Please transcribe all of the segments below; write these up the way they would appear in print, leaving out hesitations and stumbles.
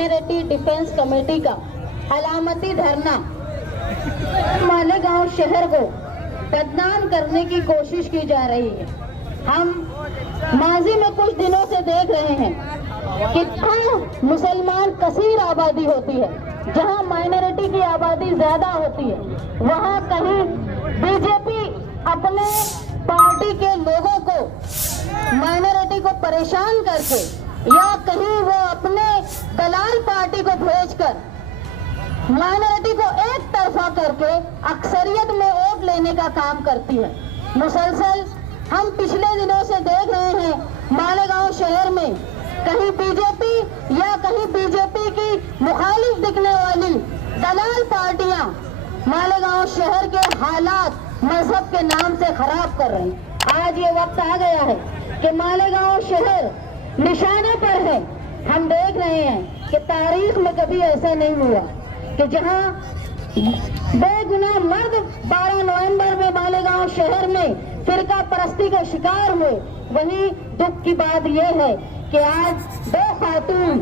Minority defence committee का अलामती धरना मालेगांव शहर को बदनाम करने की कोशिश की जा रही है। हम माजी में कुछ दिनों से देख रहे हैं कि जहाँ मुसलमान कसीर आबादी होती है, जहाँ माइनॉरिटी की आबादी ज्यादा होती है, वहाँ कहीं बीजेपी अपने पार्टी के लोगों को माइनॉरिटी को परेशान करके या कहीं वो अपने दलाल पार्टी को भेजकर माइनॉरिटी को एक तरफा करके अक्सरियत में वोट लेने का काम करती है। मुसलसल हम पिछले दिनों से देख रहे हैं मालेगांव शहर में कहीं बीजेपी या कहीं बीजेपी की मुखालिफ दिखने वाली दलाल पार्टियां मालेगांव शहर के हालात मजहब के नाम से खराब कर रही हैं। आज ये वक्त आ गया है कि मालेगांव शहर निशाने पर है। हम देख रहे हैं कि तारीख में कभी ऐसा नहीं हुआ कि जहां बेगुनाह मर्द 12 नवंबर में मालेगांव शहर में फिरका परस्ती का शिकार हुए। वहीं दुख की बात यह है कि आज 2 खातून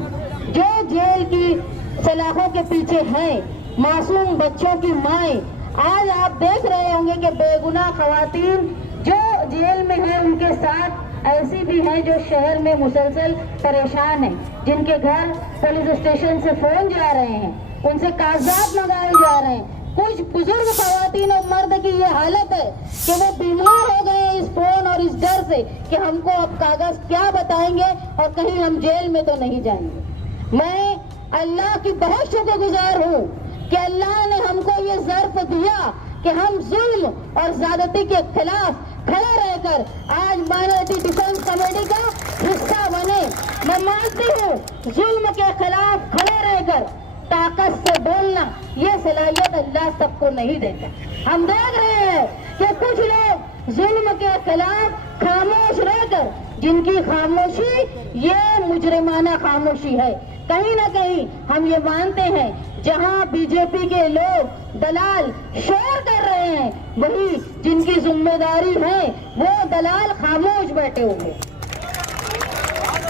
जो जेल की सलाखों के पीछे हैं, मासूम बच्चों की माएं, आज आप देख रहे होंगे कि बेगुनाह खवातीन जो जेल में हैं उनके साथ ऐसी भी हैं जो शहर में मुसलसल परेशान हैं, जिनके घर पुलिस स्टेशन से फोन जा रहे हैं, उनसे कागजात मंगाए जा रहे हैं। कुछ बुजुर्ग खवातीन और मर्द की ये हालत है कि वो बीमार हो गए हैं इस फोन और इस डर से कि हमको अब कागज क्या बताएंगे और कहीं हम जेल में तो नहीं जाएंगे। मैं अल्लाह की बहुत शुक्रगुजार हूँ कि अल्लाह ने हमको ये ज़र्फ दिया कि हम जुल्म और ज्यादती के खिलाफ खड़े रहकर आज माइनॉरिटी डिफेंस कमेटी का हिस्सा बने। मैं मानती हूँ जुल्म के खिलाफ खड़े रहकर ताकत से बोलना ये सलाहियत अल्लाह सबको नहीं देता। हम देख रहे हैं कि कुछ लोग जुल्म के खिलाफ खामोश रहकर, जिनकी खामोशी ये मुजरिमाना खामोशी है। कहीं ना कहीं हम ये मानते हैं जहां बीजेपी के लोग दलाल शोर कर रहे हैं, वही जिनकी जिम्मेदारी है वो दलाल खामोश बैठे होंगे।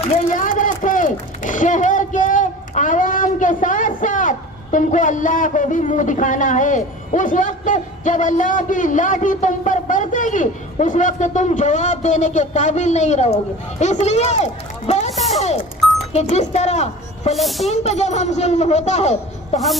ये याद रखें, शहर के आवाम के साथ साथ तुमको अल्लाह को भी मुंह दिखाना है। उस वक्त जब अल्लाह की लाठी तुम पर बरसेगी, उस वक्त तुम जवाब देने के काबिल नहीं रहोगे। इसलिए बेहतर है कि जिस तरह फलस्तीन पे जब हम जुल्म होता है तो हम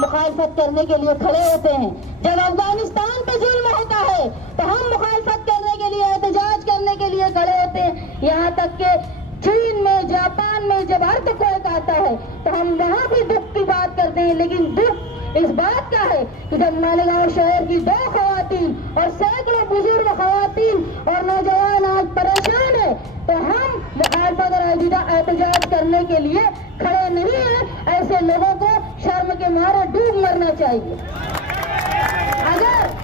मुखालफत करने के लिए खड़े होते हैं, जब अफगानिस्तान पे जुल्म होता है तो हम मुखालफत करने के लिए, एहतजाज करने के लिए खड़े होते हैं। यहाँ तक के चीन में, जापान में जब अर्थक्वेक आता है तो हम वहाँ भी दुख की बात करते हैं। लेकिन दुख इस बात का है कि जब मालेगांव शहर की 2 खवातीन और सैकड़ों बुजुर्ग खवातीन और नौजवान आज परेशान है तो हम मुखालफत और एहतजाज करने के लिए खड़े नहीं हैं। ऐसे लोगों को शर्म के मारे डूब मरना चाहिए। अगर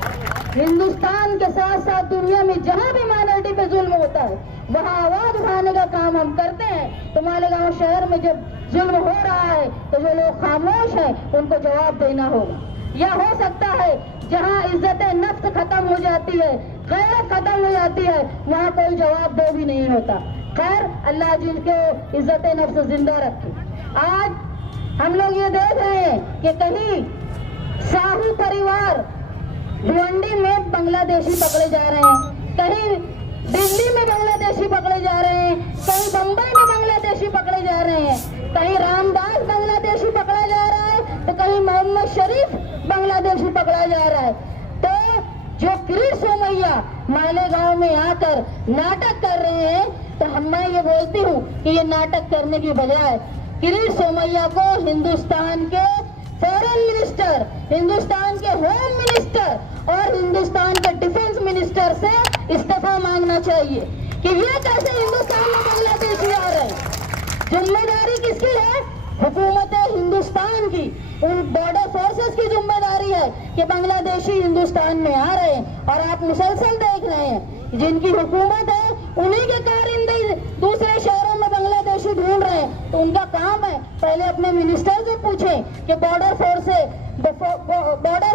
हिंदुस्तान के साथ साथ दुनिया में जहां भी माइनॉरिटी पे जुल्म होता है वहां आवाज उठाने का काम हम करते हैं, तो मालेगांव शहर में जब जुल्म हो रहा है तो जो लोग खामोश हैं उनको जवाब देना होगा। या हो सकता है जहां इज्जत नफ्स खत्म हो जाती है, गैरत खत्म हो जाती है, वहां कोई जवाब दे भी नहीं होता। खैर, अल्लाह जिनके इज्जत नफ्स जिंदा रखे। आज हम लोग ये देख रहे हैं कि कहीं साहू परिवार भिवंडी में बांग्लादेशी पकड़े जा रहे हैं, कहीं दिल्ली में बांग्लादेशी पकड़े जा रहे हैं, कहीं बम्बई में बांग्लादेशी पकड़े जा रहे हैं, कहीं रामदास बांग्लादेशी पकड़ा जा रहा है तो कहीं मोहम्मद शरीफ बांग्लादेशी पकड़ा जा रहा है। तो जो किरीट सोमैया मालेगांव में आकर नाटक कर रहे हैं, तो मैं ये बोलती हूँ कि ये नाटक करने की बजाय किरीट सोमैया को हिंदुस्तान के फॉरेन मिनिस्टर, हिंदुस्तान के होम मिनिस्टर और हिंदुस्तान के डिफेंस मिनिस्टर से इस्तीफा मांगना चाहिए कि ये कैसे हिंदुस्तान में बांग्लादेशी आ रहे हैं। जिम्मेदारी किसकी है? हुकूमत हिंदुस्तान की। उन बॉर्डर फोर्सेस की जिम्मेदारी है कि बांग्लादेशी हिंदुस्तान में आ रहे हैं और आप मुसलसल देख रहे हैं जिनकी हुकूमत है उन्हीं के कारिंदे दूसरे शहरों में बांग्लादेशी ढूंढ रहे हैं। तो उनका काम है पहले अपने मिनिस्टर से पूछें कि बॉर्डर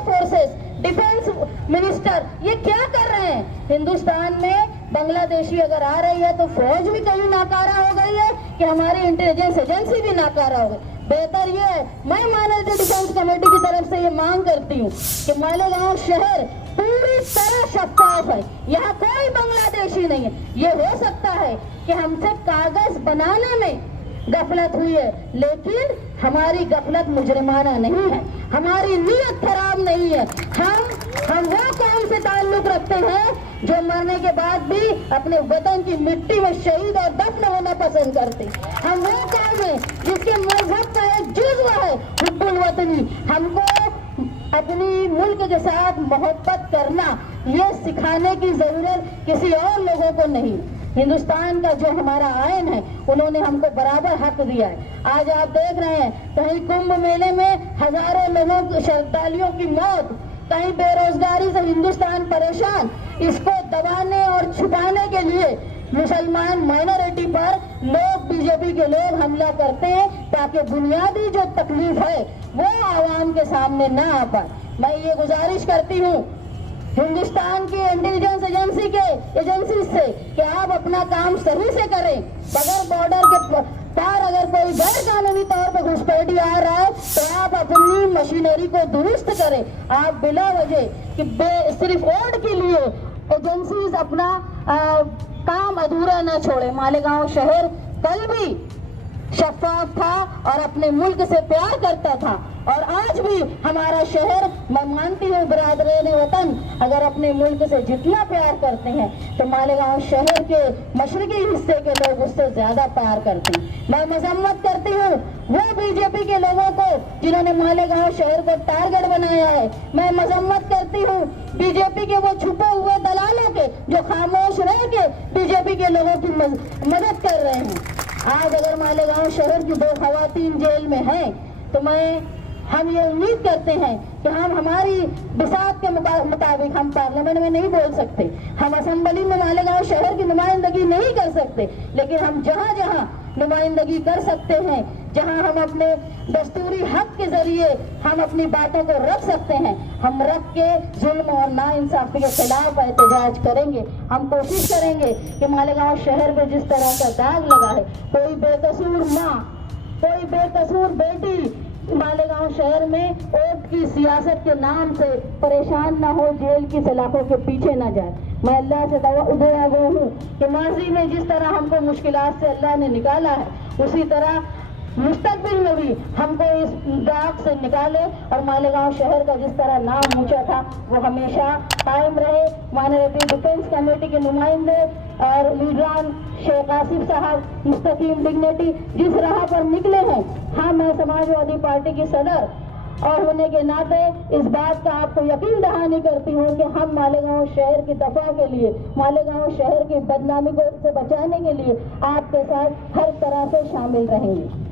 फोर्सेस डिफेंस मिनिस्टर ये क्या कर रहे हैं। हिंदुस्तान में बांग्लादेशी अगर आ रही है तो फौज भी कहीं नाकारा हो गई है कि हमारी इंटेलिजेंस एजेंसी भी नाकारा हो गई। बेहतर ये है, मैं माइनॉरिटी डिफेंस कमेटी की तरफ से ये मांग करती हूँ कि मालेगांव शहर पूरी तरह शफाफ है, यहाँ कोई बांग्लादेशी नहीं है। ये हो सकता है कि हमसे कागज बनाने में गफलत हुई है, लेकिन हमारी गफलत मुजरिमाना नहीं है, हमारी नीयत खराब नहीं है। हम वो कौम से ताल्लुक रखते हैं जो मरने के बाद भी अपने वतन की मिट्टी में शहीद और दफन होना पसंद करते। हम वो कौम है जिसके मजहब का एक जुज़्व है हुब्बुल वतनी। हमको अपनी मुल्क के साथ मोहब्बत करना ये सिखाने की जरूरत किसी और लोगों को नहीं। हिंदुस्तान का जो हमारा आयन है उन्होंने हमको बराबर हक दिया है। आज आप देख रहे हैं कहीं कुंभ मेले में हजारों लोगों श्रद्धालुओं की मौत, कहीं बेरोजगारी से हिंदुस्तान परेशान। इसको दबाने और छुपाने के लिए मुसलमान माइनॉरिटी पर लोग, बीजेपी के लोग हमला करते हैं ताकि बुनियादी जो तकलीफ है वो आवाम के सामने ना आ पाए। मैं ये गुजारिश करती हूँ हिंदुस्तान की इंटेलिजेंस एजेंसी से कि आप अपना काम सही से करें। बगैर बॉर्डर के पार अगर कोई गैर कानूनी तौर पर घुसपैठी आ रहा है तो आप अपनी मशीनरी को दुरुस्त करें। आप बिला वजह कि सिर्फ वोट के लिए एजेंसीज अपना काम अधूरा न छोड़े। मालेगांव शहर कल भी शफाफ था और अपने मुल्क से प्यार करता था, और आज भी हमारा शहर, मैं मानती हूँ बिरादरीन वतन अगर अपने मुल्क से जितना प्यार करते हैं तो मालेगांव शहर के मशरकी हिस्से के लोग उससे ज्यादा प्यार करते हैं। मैं मजम्मत करती हूँ वो बीजेपी के लोगों को जिन्होंने मालेगांव शहर को टारगेट बनाया है। मैं मजम्मत करती हूँ बीजेपी के वो छुपे हुए दलालों के जो खामोश रह के बीजेपी के लोगों की मदद कर रहे हैं। आज अगर मालेगांव शहर की 2 खवातीन जेल में हैं तो हम ये उम्मीद करते हैं कि हम हमारी बिसात के मुताबिक हम पार्लियामेंट में नहीं बोल सकते, हम असेंबली में मालेगांव शहर की नुमाइंदगी नहीं कर सकते, लेकिन हम जहाँ जहाँ नुमाइंदगी कर सकते हैं, जहाँ हम अपने दस्तूरी हक के जरिए हम अपनी बातों को रख सकते हैं, हम रख के जुल्म और नाइंसाफी के खिलाफ एहतजाज करेंगे। हम कोशिश करेंगे कि मालेगांव शहर में जिस तरह का दाग लगा है, कोई बेकसूर माँ, कोई बेकसूर बेटी मालेगांव शहर में वोट की सियासत के नाम से परेशान ना हो, जेल की सलाखों के पीछे ना जाए। मैं अल्लाह से दुआ गो हूँ कि माजी में जिस तरह हमको मुश्किलात से अल्लाह ने निकाला है उसी तरह मुस्तकबिल में भी हमको इस दाग से निकाले और मालेगांव शहर का जिस तरह नाम ऊंचा था वो हमेशा कायम रहे। माइनॉरिटी डिफेंस कमेटी के नुमाइंदे और लीडरान शेख आसिफ साहब मुस्तकीम डिग्निटी जिस राह पर निकले हैं, हाँ मैं समाजवादी पार्टी की सदर और होने के नाते इस बात का आपको यकीन दहानी करती हूँ कि हम मालेगांव शहर की दफा के लिए, मालेगांव शहर की बदनामी को से बचाने के लिए आपके साथ हर तरह से शामिल रहेंगे।